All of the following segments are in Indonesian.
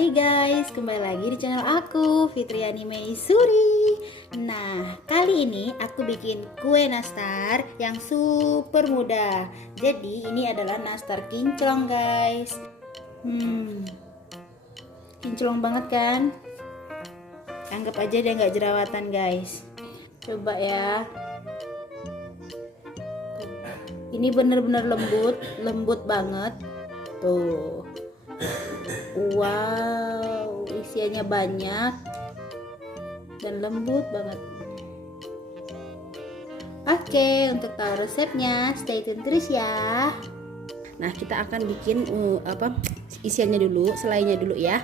Hai guys, kembali lagi di channel aku, Fitriani Meisuri. Nah, kali ini aku bikin kue nastar yang super mudah. Jadi ini adalah nastar kinclong guys. Kinclong banget kan? Anggap aja dia nggak jerawatan guys. Coba ya. Ini bener-bener lembut banget. Tuh. Wow, isiannya banyak dan lembut banget. Oke, untuk tahu resepnya stay tune terus ya. Nah, kita akan bikin isiannya dulu, selainya dulu ya.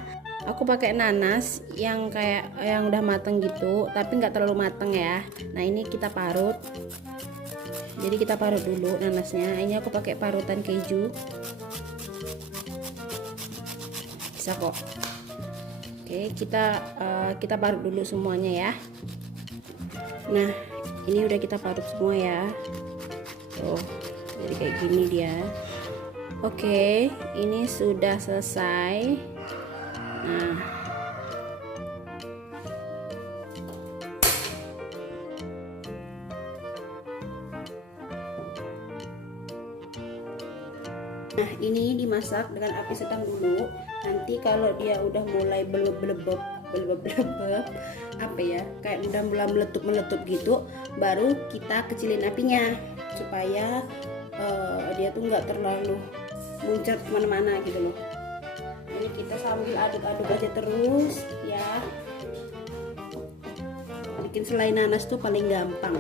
Aku pakai nanas yang udah mateng gitu, tapi nggak terlalu mateng ya. Nah, ini kita parut. Jadi kita parut dulu nanasnya. Ini aku pakai parutan keju. Bisa kok. Oke, kita parut dulu semuanya ya. Nah, ini udah kita parut semua ya. Tuh, jadi kayak gini dia. Oke, ini sudah selesai. Nah, ini dimasak dengan api sedang dulu. Nanti kalau dia udah mulai belebeb kayak udah mulai meletup gitu, baru kita kecilin apinya supaya dia tuh nggak terlalu muncrat kemana-mana gitu loh. Ini kita sambil aduk-aduk aja terus ya. Bikin selai nanas tuh paling gampang.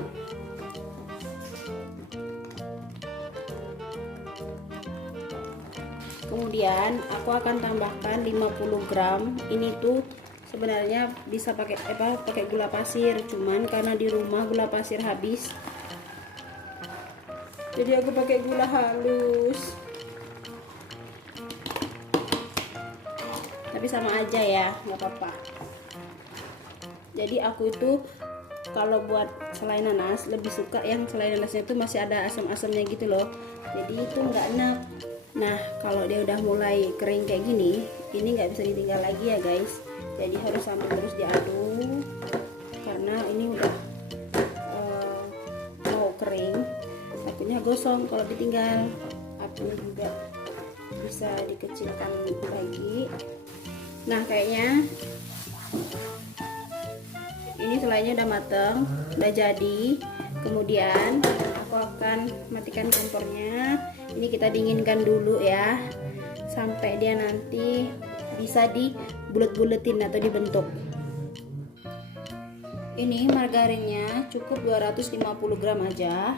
Kemudian aku akan tambahkan 50 gram. Ini tuh sebenarnya bisa pakai gula pasir, cuman karena di rumah gula pasir habis, jadi aku pakai gula halus. Tapi sama aja ya, nggak apa-apa. Jadi aku itu kalau buat selai nanas lebih suka yang selai nanasnya itu masih ada asam-asamnya gitu loh. Jadi itu nggak enak. Nah, kalau dia udah mulai kering kayak gini, ini nggak bisa ditinggal lagi ya guys. Jadi harus sambil terus diaduk karena ini udah mau kering. Takutnya gosong kalau ditinggal. Apinya juga bisa dikecilkan lagi. Nah, kayaknya ini selainya udah mateng, udah jadi. Kemudian aku akan matikan kompornya. Ini kita dinginkan dulu ya, sampai dia nanti bisa dibulet-buletin atau dibentuk. Ini margarinnya cukup 250 gram aja.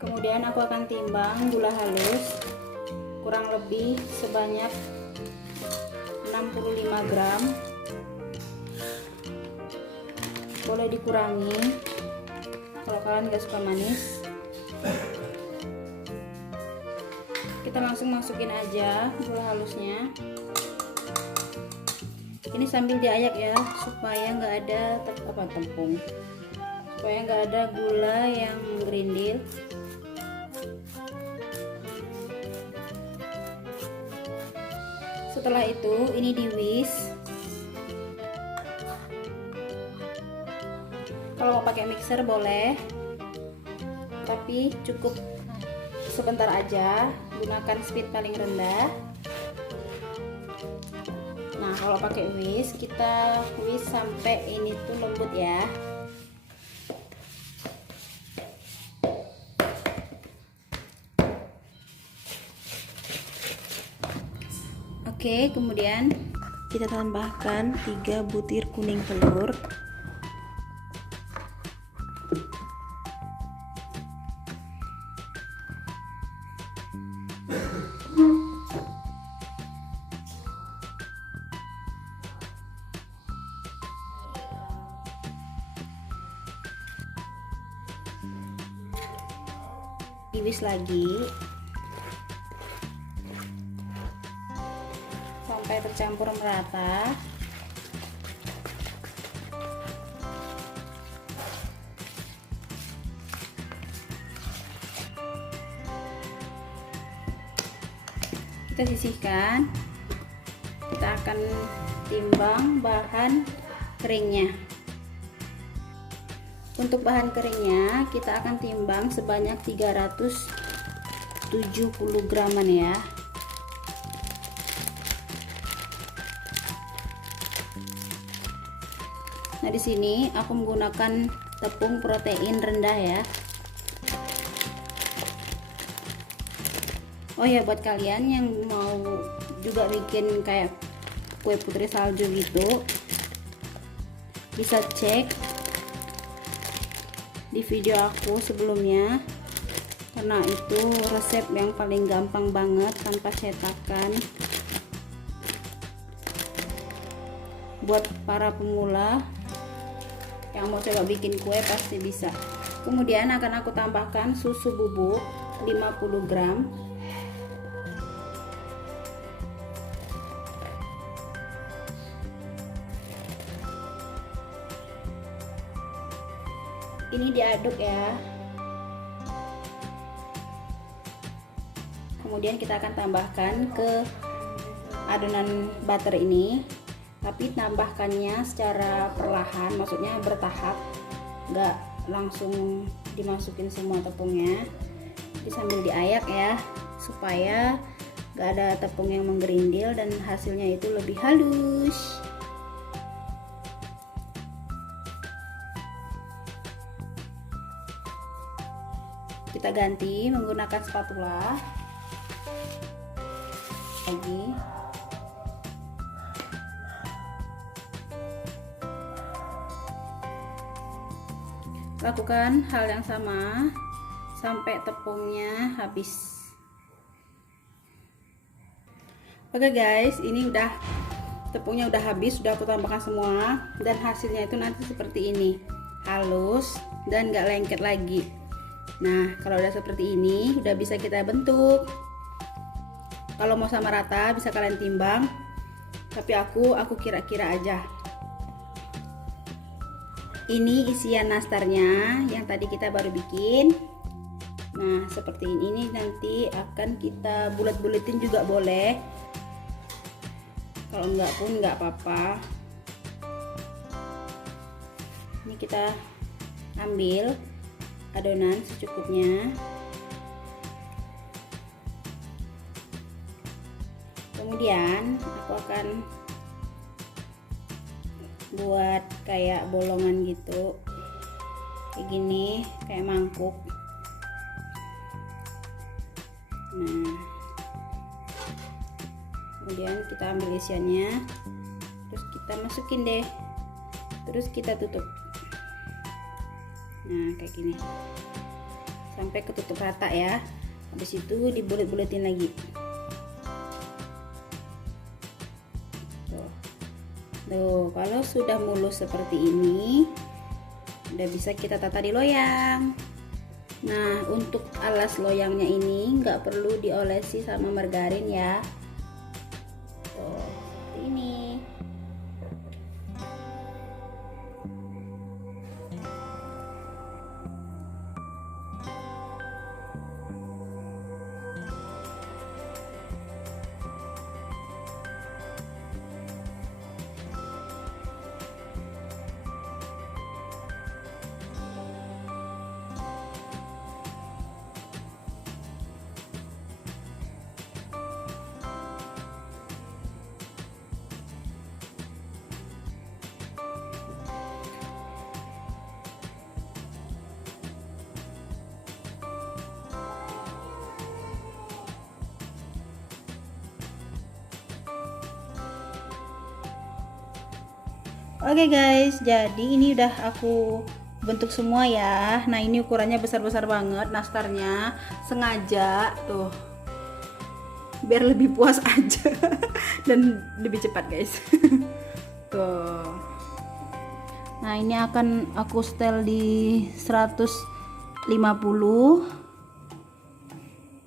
Kemudian aku akan timbang gula halus kurang lebih sebanyak 65 gram. Boleh dikurangi kalau kalian gak suka manis. Kita langsung masukin aja gula halusnya. Ini sambil diayak ya, supaya nggak ada tepung, supaya nggak ada gula yang gerindil. Setelah itu ini diwis. Kalau mau pakai mixer boleh, tapi cukup sebentar aja, gunakan speed paling rendah. Nah, kalau pakai whisk, kita whisk sampai ini tuh lembut ya. Oke, kemudian kita tambahkan 3 butir kuning telur. Diwis lagi sampai tercampur merata. Kita sisihkan. Kita kita akan timbang bahan keringnya. Untuk bahan keringnya kita akan timbang sebanyak 370 graman ya. Nah, di sini aku menggunakan tepung protein rendah ya. Oh ya, buat kalian yang mau juga bikin kayak kue putri salju gitu, bisa cek di video aku sebelumnya, karena itu resep yang paling gampang banget tanpa cetakan. Buat para pemula yang mau coba bikin kue pasti bisa. Kemudian akan aku tambahkan susu bubuk 50 gram. Ini diaduk ya. Kemudian kita akan tambahkan ke adonan butter ini, tapi tambahkannya secara perlahan, maksudnya bertahap, nggak langsung dimasukin semua tepungnya. Jadi sambil diayak ya, supaya nggak ada tepung yang menggerindil dan hasilnya itu lebih halus. Kita ganti menggunakan spatula lagi. Lakukan hal yang sama sampai tepungnya habis. Oke guys, ini udah tepungnya udah habis, sudah aku tambahkan semua, dan hasilnya itu nanti seperti ini, halus dan gak lengket lagi. Nah, kalau udah seperti ini udah bisa kita bentuk. Kalau mau sama rata bisa kalian timbang, tapi aku kira-kira aja. Ini isian nastarnya yang tadi kita baru bikin. Nah, seperti ini nanti akan kita bulat-bulatin juga boleh. Kalau enggak pun enggak apa-apa. Ini kita ambil adonan secukupnya. Kemudian aku akan buat kayak bolongan gitu, kayak gini, kayak mangkuk. Nah, kemudian kita ambil isiannya, terus kita masukin deh, terus kita tutup. Nah, kayak gini sampai ketutup rata ya. Habis itu dibulet-buletin lagi. Tuh, kalau sudah mulus seperti ini udah bisa kita tata di loyang. Nah, untuk alas loyangnya ini nggak perlu diolesi sama margarin ya. Tuh, seperti ini. Oke guys, jadi ini udah aku bentuk semua ya. Nah, ini ukurannya besar-besar banget nastarnya, sengaja tuh biar lebih puas aja dan lebih cepat guys. Tuh. Nah, ini akan aku setel di 150,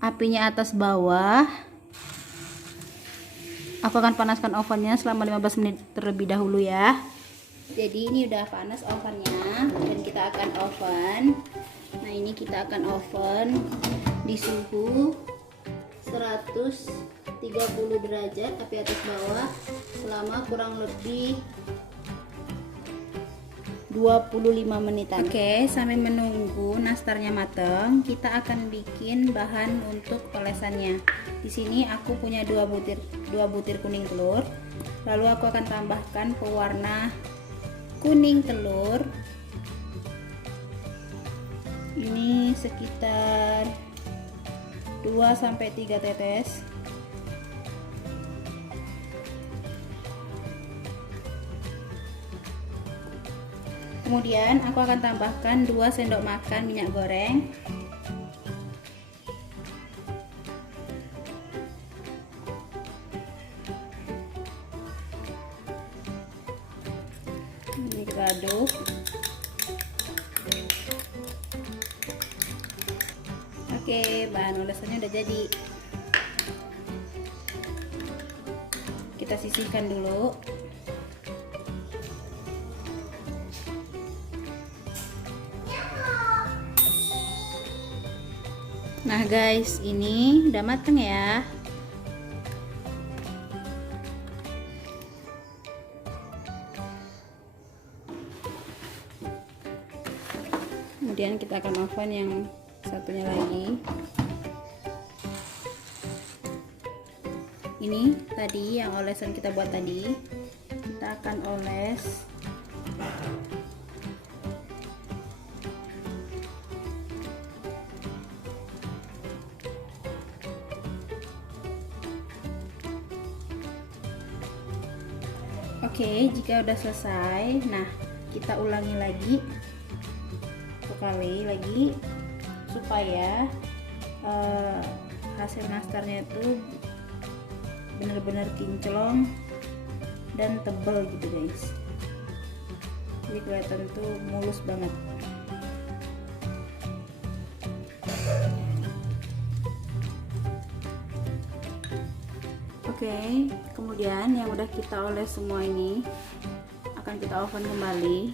apinya atas bawah. Aku akan panaskan ovennya selama 15 menit terlebih dahulu ya. Jadi ini udah panas ovennya dan kita akan oven. Nah, ini kita akan oven di suhu 130 derajat api atas bawah selama kurang lebih 25 menitan. Oke, sambil menunggu nastarnya matang, kita akan bikin bahan untuk olesannya. Di sini aku punya 2 butir kuning telur. Lalu aku akan tambahkan pewarna kuning telur. Ini sekitar 2-3 tetes. Kemudian aku akan tambahkan 2 sendok makan minyak goreng. Ini kita aduk. Oke, bahan olesannya udah jadi. Kita sisihkan dulu. Nah guys, ini udah mateng ya. Kemudian kita akan oven yang satunya lagi. Ini tadi yang olesan kita buat tadi, kita akan oles. Oke, jika udah selesai, nah kita ulangi lagi, sekali lagi supaya hasil nastarnya itu benar-benar kinclong dan tebal gitu guys. Jadi kelihatan tuh mulus banget. Oke, kemudian yang udah kita oles semua ini akan kita oven kembali.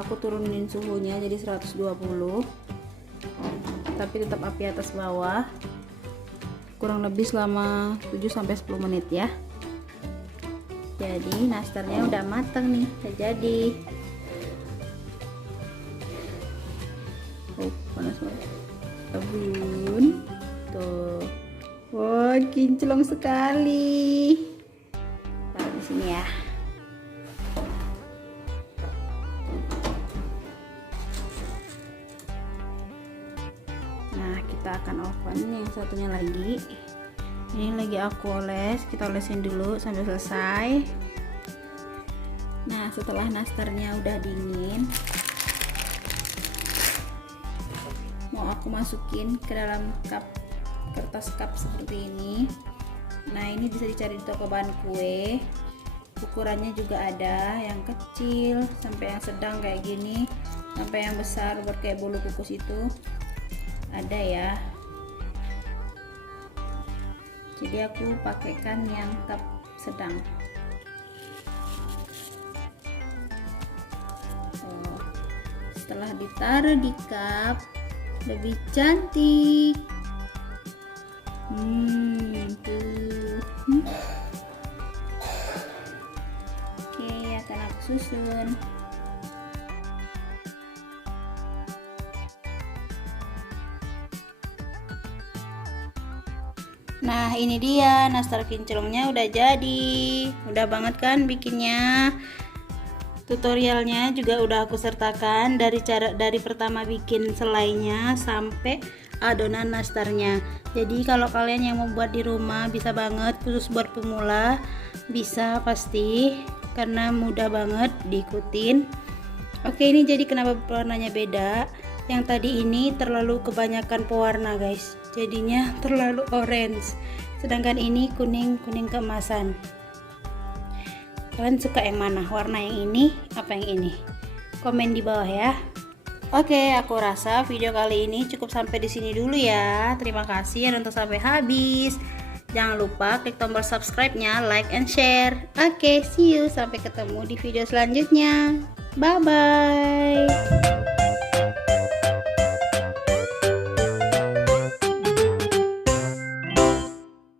Aku turunin suhunya jadi 120, tapi tetap api atas bawah, kurang lebih selama 7-10 menit ya. Jadi nastarnya udah matang nih, udah jadi. Oh, panas banget. Sabun tuh, wah kinclong sekali. Taruh di sini ya. Nah kita akan oven yang satunya lagi. Ini lagi aku oles, kita olesin dulu sampai selesai. Nah setelah nastarnya udah dingin, mau aku masukin ke dalam kertas cup seperti ini. Nah ini bisa dicari di toko bahan kue, ukurannya juga ada yang kecil sampai yang sedang kayak gini, sampai yang besar buat kayak bolu kukus itu ada ya. Jadi aku pakaikan yang cup sedang. Setelah ditaruh di cup, lebih cantik. Tuh. Oke, akan aku susun. Nah ini dia nastar kinclongnya udah jadi. Mudah banget kan bikinnya. Tutorialnya juga udah aku sertakan dari pertama bikin selainya sampai adonan nastarnya. Jadi kalau kalian yang mau buat di rumah bisa banget, khusus buat pemula bisa pasti, karena mudah banget diikutin. Oke, ini jadi kenapa warnanya beda. Yang tadi ini terlalu kebanyakan pewarna guys, jadinya terlalu orange, sedangkan ini kuning keemasan. Kalian suka yang mana? Warna yang ini apa yang ini? Komen di bawah ya. Oke, aku rasa video kali ini cukup sampai di sini dulu ya. Terima kasih yang nonton sampai habis. Jangan lupa klik tombol subscribe-nya, like and share. Oke, see you, sampai ketemu di video selanjutnya. Bye bye.